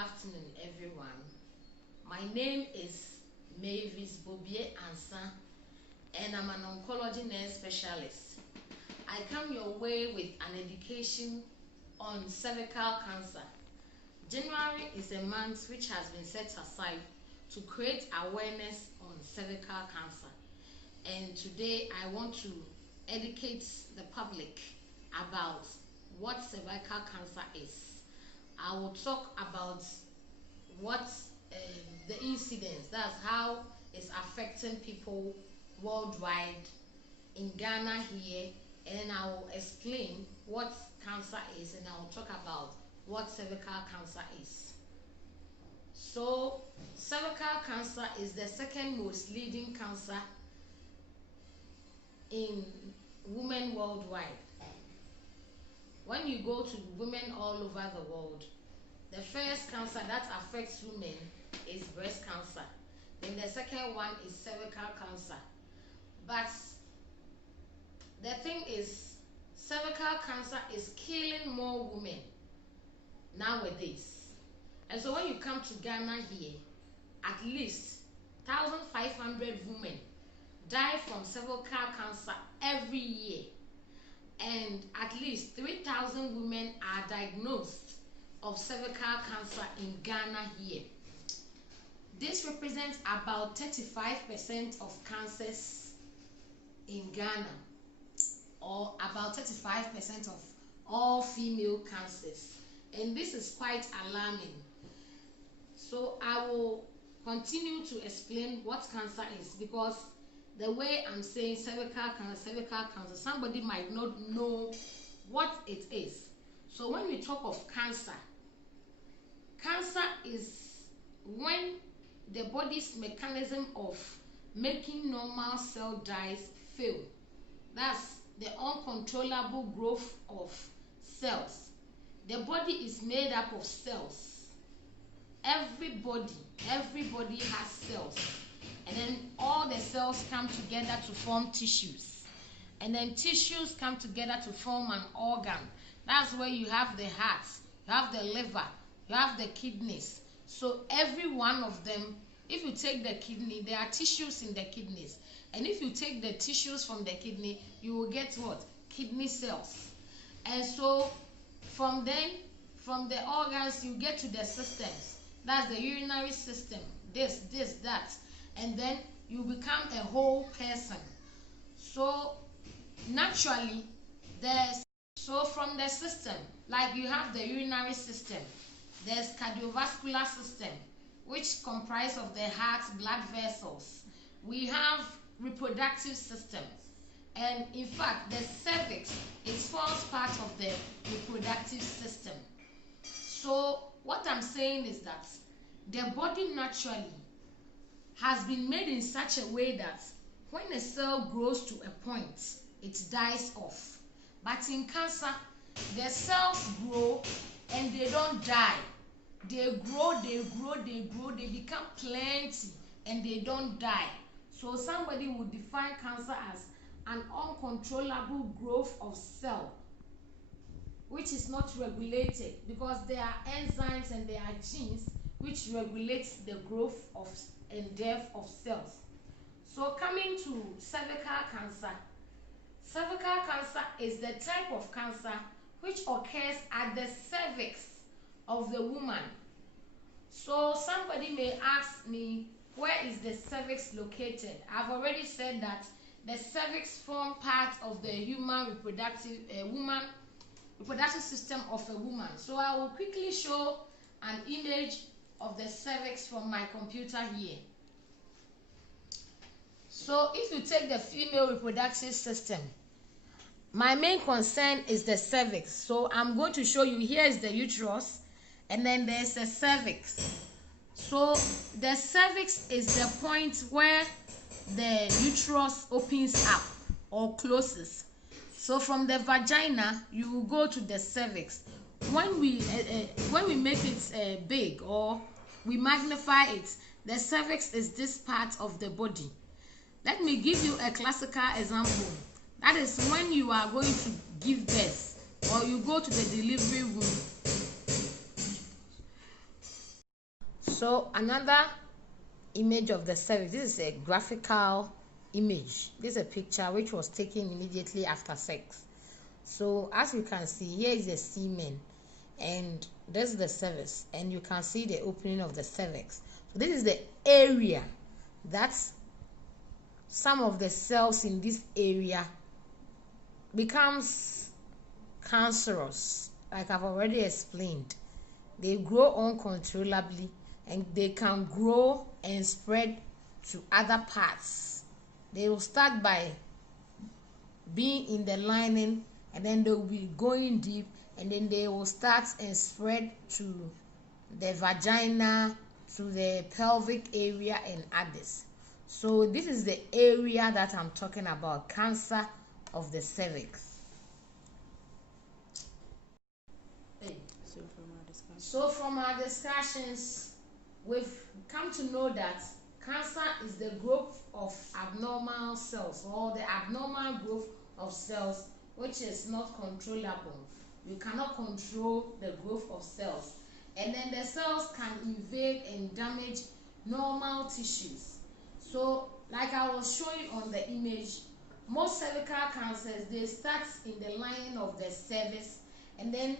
afternoon, everyone. My name is Mavis Bobie Ansa, and I'm an oncology nurse specialist. I come your way with an education on cervical cancer. January is a month which has been set aside to create awareness on cervical cancer. And today I want to educate the public about what cervical cancer is. I will talk about what the incidence, that's how it's affecting people worldwide, in Ghana here, and I will explain what cancer is, and I will talk about what cervical cancer is. So, cervical cancer is the second most leading cancer in women worldwide. When you go to women all over the world, the first cancer that affects women is breast cancer. Then the second one is cervical cancer. But the thing is, cervical cancer is killing more women nowadays. And so when you come to Ghana here, at least 1,500 women die from cervical cancer every year. And at least 3,000 women are diagnosed of cervical cancer in Ghana here. This represents about 35% of cancers in Ghana, or about 35% of all female cancers. And this is quite alarming. So I will continue to explain what cancer is, because the way I'm saying cervical cancer, somebody might not know what it is. So when we talk of cancer, cancer is when the body's mechanism of making normal cell dyes fail. That's the uncontrollable growth of cells. The body is made up of cells. Everybody has cells. And then all the cells come together to form tissues. And then tissues come together to form an organ. That's where you have the heart, you have the liver, you have the kidneys. So every one of them, if you take the kidney, there are tissues in the kidneys. And if you take the tissues from the kidney, you will get what? Kidney cells. And so from the organs, you get to the systems. That's the urinary system, this, that. And then you become a whole person. So naturally, so from the system, like you have the urinary system, there's cardiovascular system, which comprise of the heart, blood vessels. We have reproductive system, and in fact, the cervix is first part of the reproductive system. So what I'm saying is that the body naturally has been made in such a way that when a cell grows to a point, it dies off. But in cancer, the cells grow and they don't die. They grow, they become plenty and they don't die. So somebody would define cancer as an uncontrollable growth of cell, which is not regulated, because there are enzymes and there are genes which regulate the growth of and death of cells. So coming to cervical cancer. Cervical cancer is the type of cancer which occurs at the cervix of the woman. So somebody may ask me, where is the cervix located? I've already said that the cervix forms part of the human reproductive system of a woman. So I will quickly show an image of the cervix from my computer here. So if you take the female reproductive system, my main concern is the cervix. So I'm going to show you, here is the uterus, and then there's the cervix. So the cervix is the point where the uterus opens up or closes. So from the vagina, you will go to the cervix. When we make it big, or we magnify it, the cervix is this part of the body. Let me give you a classical example. That is when you are going to give birth, or you go to the delivery room. So another image of the cervix. This is a graphical image. This is a picture which was taken immediately after sex. So as you can see, here is the semen and this is the cervix, and you can see the opening of the cervix. So this is the area that some of the cells in this area becomes cancerous. Like I've already explained, they grow uncontrollably and they can grow and spread to other parts. They will start by being in the lining, and then they will be going deep, and then they will start and spread to the vagina, to the pelvic area and others. So this is the area that I'm talking about, cancer of the cervix. So from our discussions, we've come to know that cancer is the growth of abnormal cells, or the abnormal growth of cells which is not controllable. You cannot control the growth of cells, and then the cells can invade and damage normal tissues. So like I was showing on the image, most cervical cancers, they start in the lining of the cervix, and then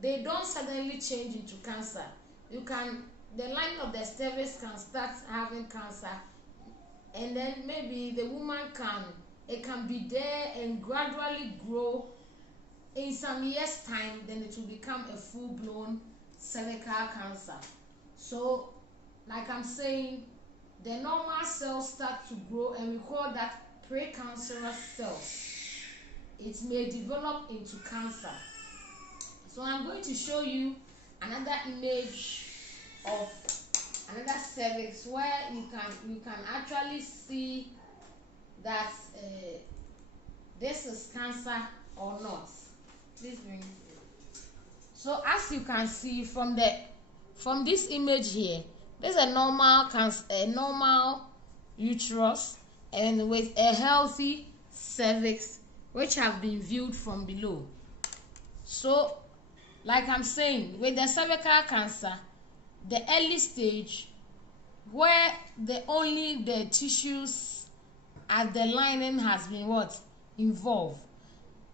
they don't suddenly change into cancer. The lining of the cervix can start having cancer, and then maybe the woman it can be there and gradually grow. In some years time, then it will become a full-blown cervical cancer. So like I'm saying, the normal cells start to grow, and we call that precancerous cells. It may develop into cancer. So I'm going to show you another image of another cervix where you can actually see that this is cancer or not. Please bring it. So as you can see from this image here, there's a normal uterus and with a healthy cervix which have been viewed from below. So like I'm saying, with the cervical cancer, the early stage where only the tissues at the lining has been involved.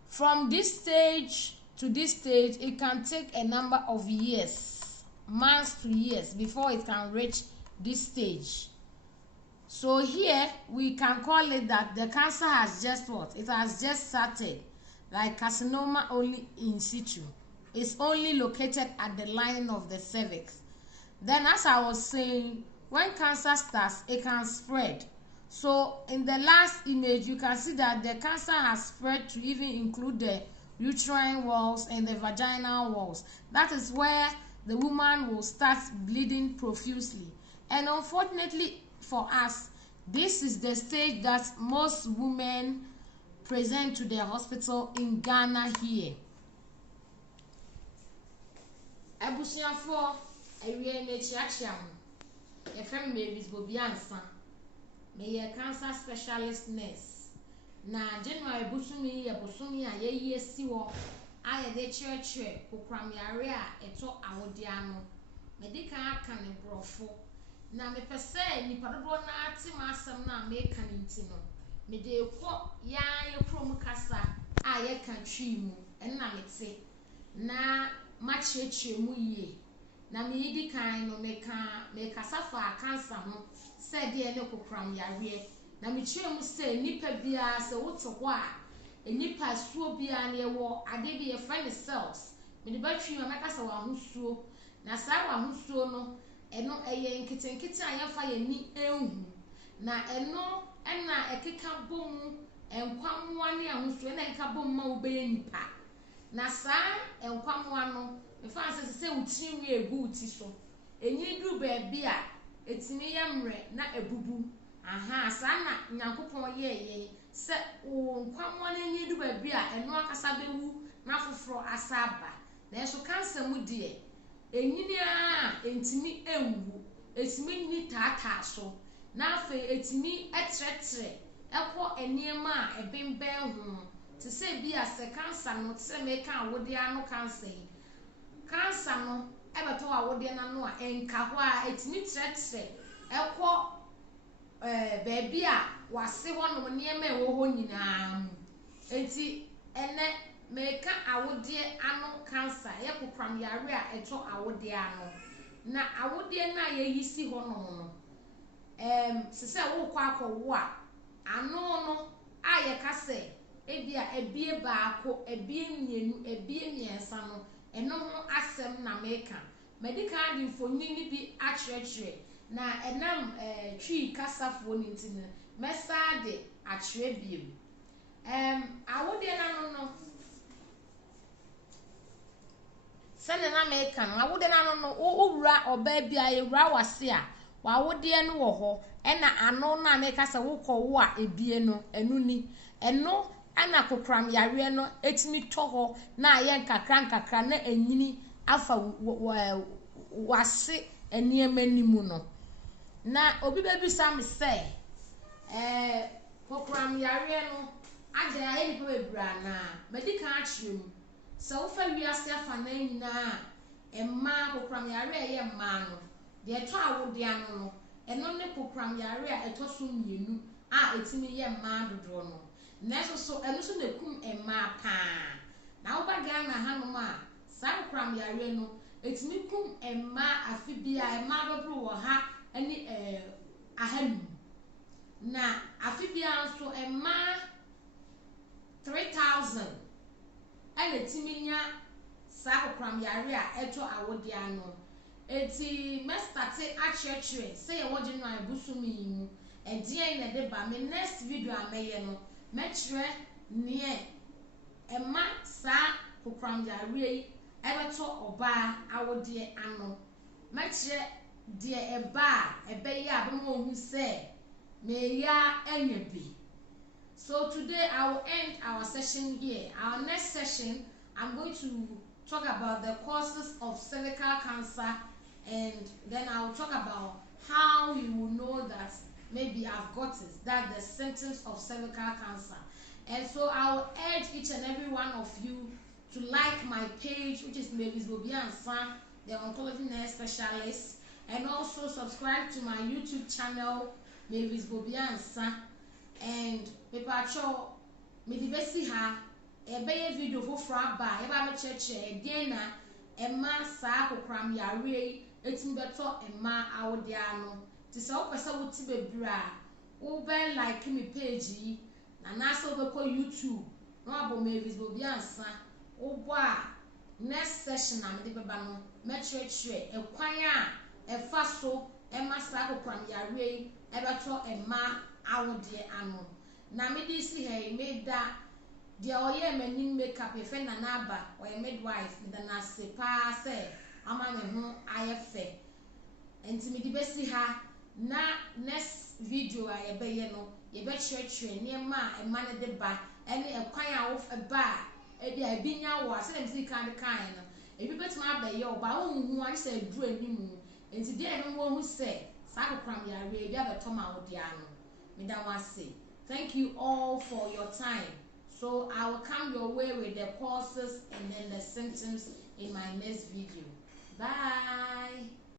From this stage to this stage, it can take a number of years, months to years, before it can reach this stage. So here we can call it that the cancer has just it has just started, like carcinoma only in situ. It's only located at the lining of the cervix. Then as I was saying, when cancer starts, it can spread. So in the last image, you can see that the cancer has spread to even include the uterine walls and the vaginal walls. That is where the woman will start bleeding profusely. And unfortunately for us, this is the stage that most women present to the hospital in Ghana here. Abusiafo ewie mechiachia mo. Efem Mavis Bobiansa. Me a cancer specialist nurse. Na January busumi ye busumi a ye siwo aye de church kokram yare a eto awode ano. Medika aka ne brofo. Na me pese nipa dodo na ati ma asem na me ka ne ntino. Me de ekwo ya ye prom kasa a ye ka twi mu enna mete. Na machiechie mu yie. Na me yidi kan no me kasa fa cancer ho. Said the ene kokram yare na me chie mu say nipa bia se woto ho a nipa suo bia na ewo ade bi e friend cells me de batwi ma meka sa wa hosuo na sa wa hosuo no eno eye nkitenkite ayefa ye ni enhu na eno ena ekeka bom enkwamwa ne ahosuo na ekeka bom ma obeye nipa na sa enkwamwa no me fa se utinwi egu uti so enyi duru ba bia etimi yamre na ebubu aha sana nyankopon ye se o nkwamwa na enyi duru ba bia eno akasa bewu na foforo asaba na eso cancer mu de enyini a entimi enwu etimi ni tata so na afa etimi etretre ekwo eniema a ebemben ho te se bia se cancer no se me kan wode ano cancer no ebe to awode na no a enka ho a etimi tretre ekọ baby a wase ho no niam e wo ho nyina enti ene meka awode ano cancer ye kokram yare a eto awode ano na awode na ye yisi ho no sese wo kwa akọwo a ano no a ye ka se ebie baako ebie mienu ebie miensa no eno ho asem na meka medical infoni ni bi akyerɛkyerɛ na enam twi kasafo ni ntine mesa de akyerɛ biem awode na no sene na meka no awode na no owura oba bia ewura wase a wawode no wo ho ena ano na meka se wokɔwo a ebie no enu ni eno ana kokram yare no etimi toho na ye nkakra na enyini afa wase eniema nimu no na obi bebi sam say kokram yare no ade aye ni bebra na medical akyerem se wo fa wiase afa na nyina emma kokram yare ye mma no de to awode ano no eno ne kokram yare a etoso mienu a etimi ye mma dodo no neso so eno so na kum emma pa na oba ga na hanom a sa kokram yare no etimi kum emma afibia emma dobro wo ha ani ahanu na afibia nso emma 3000 ene timinya sa kokram yare a eto awode ano eti mestate akyerɛkyerɛ sɛ ye woje no abusumi mu edien na de ba me next video ameye no mekyerɛ ne emma sa kokram yare yi ebeto oba awode ano mekyerɛ de eba ebeya abemo hu sɛ meya enyabi. So today I will end our session here. Our next session I'm going to talk about the causes of cervical cancer, and then I will talk about how you will know that maybe I've got it, that the symptoms of cervical cancer. And so I will urge each and every one of you to like my page, which is Mavis Bobiansa, the oncology nurse specialist, and also subscribe to my YouTube channel, Mavis Bobiansa. And pepacho me di besi ha ebe video foforo aba eba me cheche den na emma sa kokram yare etim beto emma awode ano ti se opese wuti bebra wo be like me page yi na na so be ko YouTube no abo Mavis Bobiansa wo bo a next session na me de beba no me cheche ekwan a efa so emma sa kokram yare ebeto emma awode ano na me di si he me da de oye manin makeup e fe na na aba oye midwife me da na se pa se ama me ho ayefe enti me di besi ha na next video a ye be ye no ye be kyerɛkyerɛ ne ma e ma ne de ba ene ekwan a wo ba e bia e binya wo ase dem si kan de kan no e bi betima aba ye oba wo hu an se duru animu enti de e no wo hu se sa kokram ya re bia be to ma wo dia no. Thank you all for your time. So I will come your way with the causes and then the symptoms in my next video. Bye.